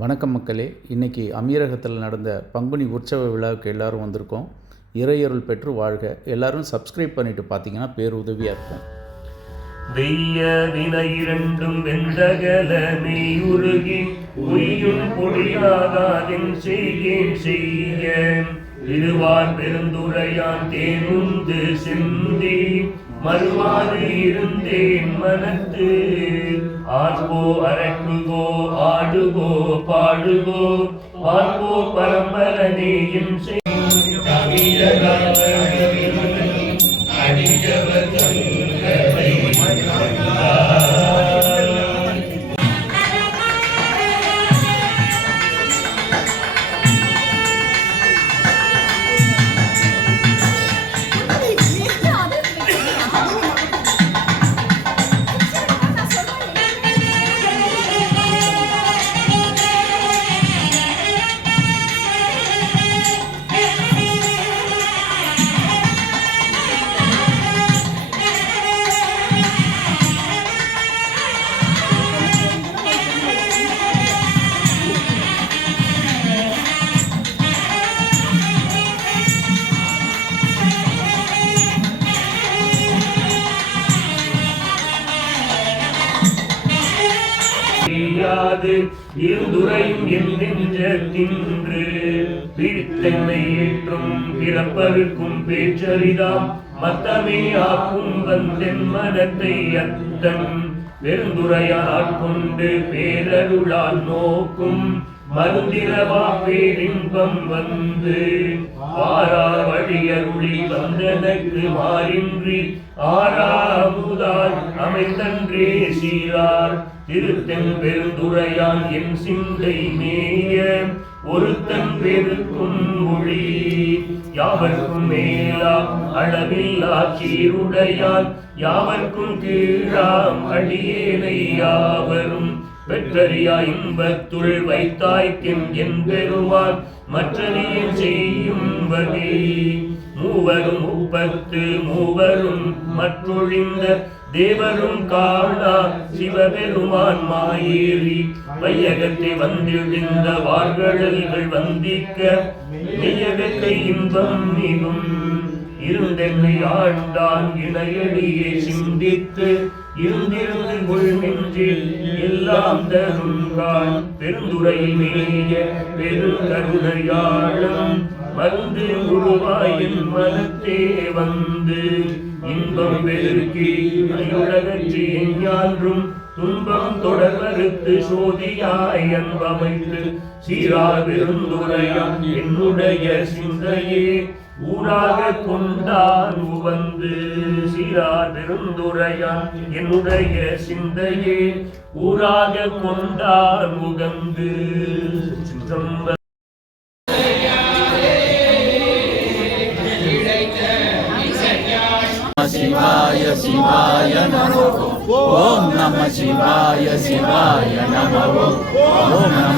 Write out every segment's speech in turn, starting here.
வணக்கம் மக்களே. இன்றைக்கி அமீரகத்தில் நடந்த பங்குனி உற்சவ விழாவுக்கு எல்லோரும் வந்திருக்கோம். இறையருள் பெற்று வாழ்க. எல்லாரும் சப்ஸ்கிரைப் பண்ணிட்டு பார்த்தீங்கன்னா பேருதவியாக இருக்கும். வெய்ய வினை இரண்டும் வெந்தகல மெய்யுருகி உயும் பொடியாகாதின் செய்யேன் செய்ய இருவார் பெருந்துரையான் தேனுந்து சிந்தி மல்வாறு இருந்தேன் மனத்து. ஆர்வோ அரக்குகோ ஆடுகோ பாடுகோ. பார்ப்போ பரம்பரனே என் இருதுரையும் என் நெஞ்சத்தின்று. பிடித்தன்னை ஏற்றும் பிறப்பருக்கும் பேச்சரிதாம். மத்தமே ஆக்கும் வந்தென் மனத்தை அத்தன். பெருந்துரையால் ஆட்கொண்டு பேரருளால் நோக்கும். மருந்திரவா இன்பம் வந்து வாரா வழியருளி வந்ததற்கு மாறின்றி ஆறாமுதால் அமைந்தன்றே சீரார். திருத்தன் பெருந்துரையான் என் சிந்தை மேய ஒருத்தன் பெருக்கும் மொழி யாவர்க்கும் மேலா அளவில்லா சீருடையான் யாவர்க்கும் கீழாம் அடியேனை யாவரும் வெற்றறியா இன்பத்துள் வைத்தாய்க்கும் என் பெறுவார் மற்றறியின் செய்யும் வகை. மூவரும் முப்பத்து மூவரும் மற்றொழிந்த தேவரும் காணா சிவபெருமான் மாயேறி. வையகத்தை வந்திழிந்த வார்கழல்கள் வந்திக்க மெய்யகத்தை இன்பம் மிகும். இருந்தென்னை ஆண்டான் இணையடியை சிந்தித்து இருந்திருந்து கொள் நெஞ்சில் எல்லாம் தருங்கான் பெருந்துரை மேய பெருங்கருணையாளம் வந்து குருவாயின் மனத்தே வந்து இன்பம் பெருக்கி அயுலகற்றி எஞ்ஞான்றும் துன்பம் தொடர் மறுத்து சோதியாய் அன்பமைத்து சீரா பெருந்துரையான் என்னுடைய சிந்தையே. ஊராக கொண்டான் உவந்து சீரா பெருந்துரையான். என்னுடைய சிந்தையே ஊராக கொண்டான் உகந்து சிற்றம்ப சிவாய சிவாய நமோ. ஓம் நம சிவாய சிவாய நமோ. ஓம் நம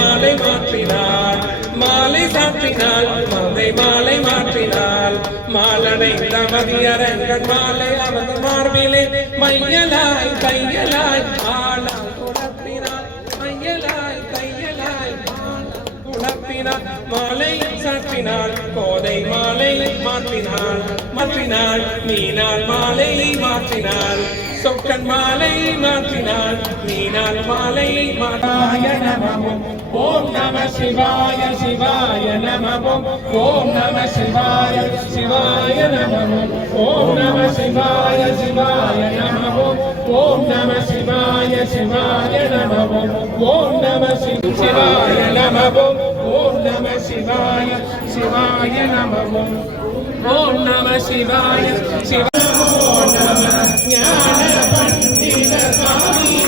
மாலை மந்தை மாலை மாலை மாற்றினாள். மாலடைந்த மதியரங்கன் மாலை அவன் மார்பிலே மையலாய் கையலாய் ஆளால் மாலை சாற்றினாள் கோதை மாலை மாற்றினாள் மாற்றினாள் மீனால் மாலை மாற்றினாள் சொக்கன் மாலை மாற்றினாள் மீனாள் மாலை மாற்றாய நமமும் ஓம் நம சிவாய சிவாய நமமும் ஓம் நம சிவாய சிவாய நமமும் ஓம் நம சிவாய சிவாய நமமும் ஓம் நம சிவாய சிவாய நமமும் ஓம் நம சிவாய நமமும் ஓம் நம சிவாய சிவாய நமமும் ஓம் நம சிவாய சிவ ஞான பண்டித சாமி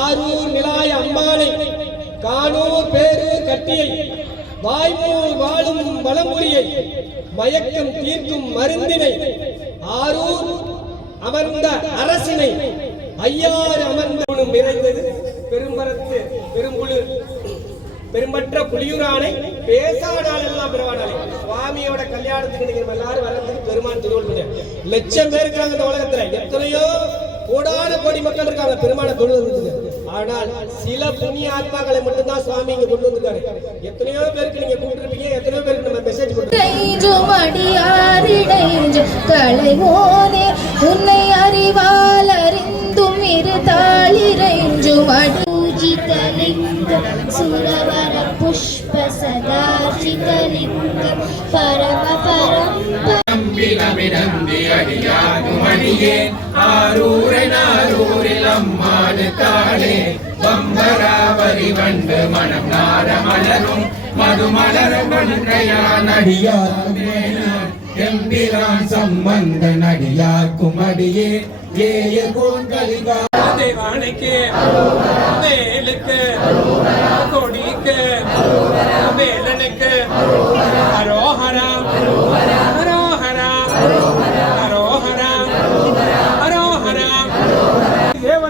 ஆரூர் நிலாய அம்மானை காணூர் பேரூர் கட்டியை வாய்மூர் வாழும் வளமுறியை மயக்கம் தீர்க்கும் மருந்தினை ஆரூர் அமர்ந்த அரசினை ஐயாறு அமர்ந்தவனும் நிறைந்தது. பெரும்பரத்து பெரும்புழு பெரும்பற்ற புலியூரானை பேசாடால் எல்லாம் பெருமானாலே. சுவாமியோட கல்யாணத்துக்கு நீங்க நம்ம எல்லாரும் வர்றதுக்கு பெருமான் திருவள்ளுவர் லட்சம் பேர் இருக்கிறாங்க இந்த உலகத்துல. எத்தனையோ கோடான கோடி மக்கள் இருக்காங்க. பெருமான கொண்டு வந்ததுக்கு ஆனால் சில புண்ணிய ஆத்மாக்களை மட்டும்தான் சுவாமி இங்க கொண்டு வந்திருக்காரு. எத்தனையோ பேருக்கு நீங்க கூப்பிட்டுருப்பீங்க. எத்தனையோ பேருக்கு நம்ம மெசேஜ் கொடுத்து உன்னை அறிவால் அறிந்தும் இரு இருத்தாளிரைஞ்சும் அடூஜிதலிங்க சுரவர புஷ்ப சதார்ஜிதலிங்க பரம பரம் நம்பி அடியாகுமணியே ஆரூரை நாரூரில் அம்மானு காளே பம்பராவரி வண்டு மனம் நார மலரும். மதுமலர மன்றையான் அடியார் எம்பிரான் சம்பந்த நடியார் குமடியே. ஏய கோன்களிகா தேவானைக்கு வேலுக்கு கொடிக்கு வேலனுக்கு அரோஹரா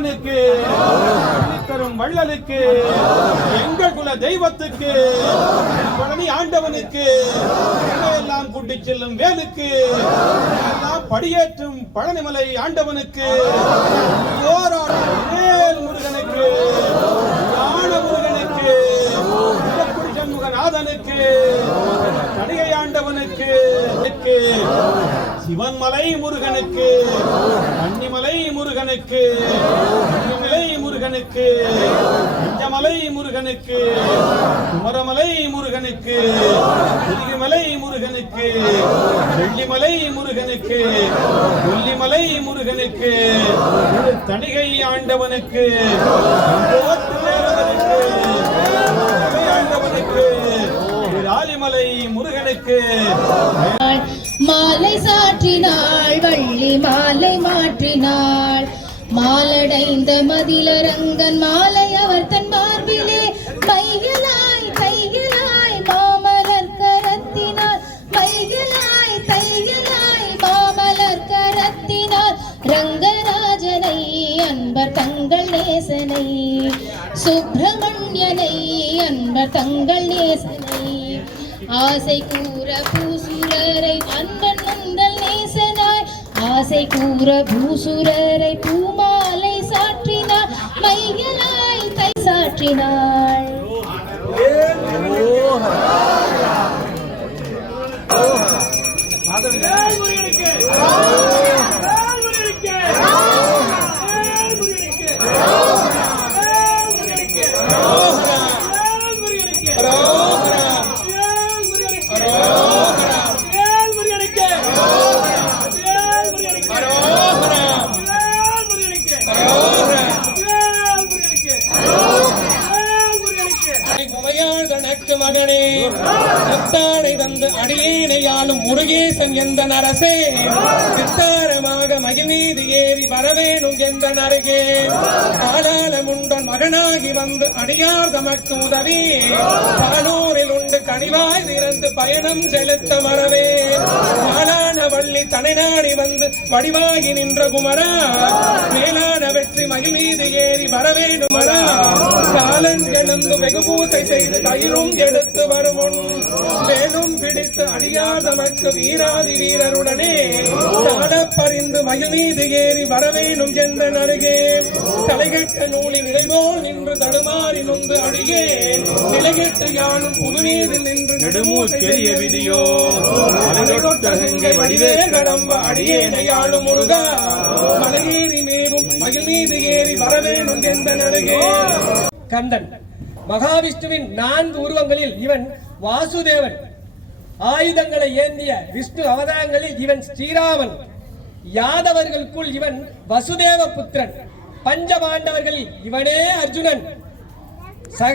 தேவனுக்கு தரும் வள்ளலுக்கு எங்கள் குல தெய்வத்துக்கு பழனி ஆண்டவனுக்கு எல்லாம் கூட்டி செல்லும் வேலுக்கு எல்லாம் படியேற்றும் பழனிமலை ஆண்டவனுக்கு போராடும் வேல் முருகனுக்கு ஞான முருகனுக்கு சண்முகநாதனுக்கு தணிகை ஆண்டவனுக்கு சிவன்மலை முருகனுக்கு கன்னிமலை முருகனுக்கு கன்னிமலை முருகனுக்கு பஞ்சமலை முருகனுக்கு குமரமலை முருகனுக்கு புலிமலை முருகனுக்கு வெள்ளிமலை முருகனுக்கு கொல்லிமலை முருகனுக்கு தணிகை ஆண்டவனுக்கு ஆண்டவனுக்கு ஆலிமலை முருகனுக்கு. மாலை சாற்றினாள் வள்ளி மாலை மாற்றினாள். மாலடைந்த மதிலரங்கன் மாலை அவர் தன் மார்பிலே மையலாய் தையலாய் மாமலர் கரத்தினார் மையலாய் தையலாய் மாமலர் கரத்தினார் ரங்கராஜனை அன்பர் தங்கள் நேசனை சுப்பிரமணியனை அன்பர் தங்கள் நேசனை ஆசை கூற பூசுரரை அன்பன் முந்தல் நேசனாய். ஆசை கூற பூசுரரை பூமாலை சாற்றினார். மையலாய் கை சாற்றினாள். மகனே முத்தாடை தந்து அடியேனையாலும் முருகேசன் எந்த நரசே? சித்தாரமாக மகிழ்நீதி ஏறி வரவேணும் எந்த நருகே? காலால முண்டன் மகனாகி வந்து அடியார் தமக்கு உதவி. பாலூரில் உண்டு கனிவாய் திறந்து பயணம் செலுத்த மறவே. காலான வள்ளி தனிநாடி வந்து வடிவாகி நின்ற குமரா மேலான வெற்றி மகிழ்நீதி ஏறி வரவேண்டுமரா காலன் எழுந்து வெகு பூசை செய்து தயிரும் எடுத்து வருமுன் மேலும் பிடித்து அடியார் நமக்கு வீராதி வீரருடனே சாடப் பறிந்து மயில் மீது ஏறி வரவேணும் என்ற நருகே தலைகட்ட நூலின் நிலைபோல் நின்று தடுமாறி நொந்து அடியே. நிலைகெட்டு யானும் புது மீது நின்று நெடுமூச்செறிய விதியோ. மலைகொட்டகங்கை வடிவே கடம்ப அடியேனையாளும் முருகா. மலையேறி மேலும் மயில் மீது ஏறி வரவேணும் என்ற நருகே. கந்தன் மகாவிஷ்ணுவின் நான்கு உருவங்களில் இவன் வாசுதேவன். ஆயுதங்களை ஏந்திய விஷ்ணு அவதாரங்களில் இவன் ஸ்ரீராமன். யாதவர்களுக்குள் இவன் வசுதேவ புத்திரன். பஞ்சபாண்டவர்களில் இவனே அர்ஜுனன். சக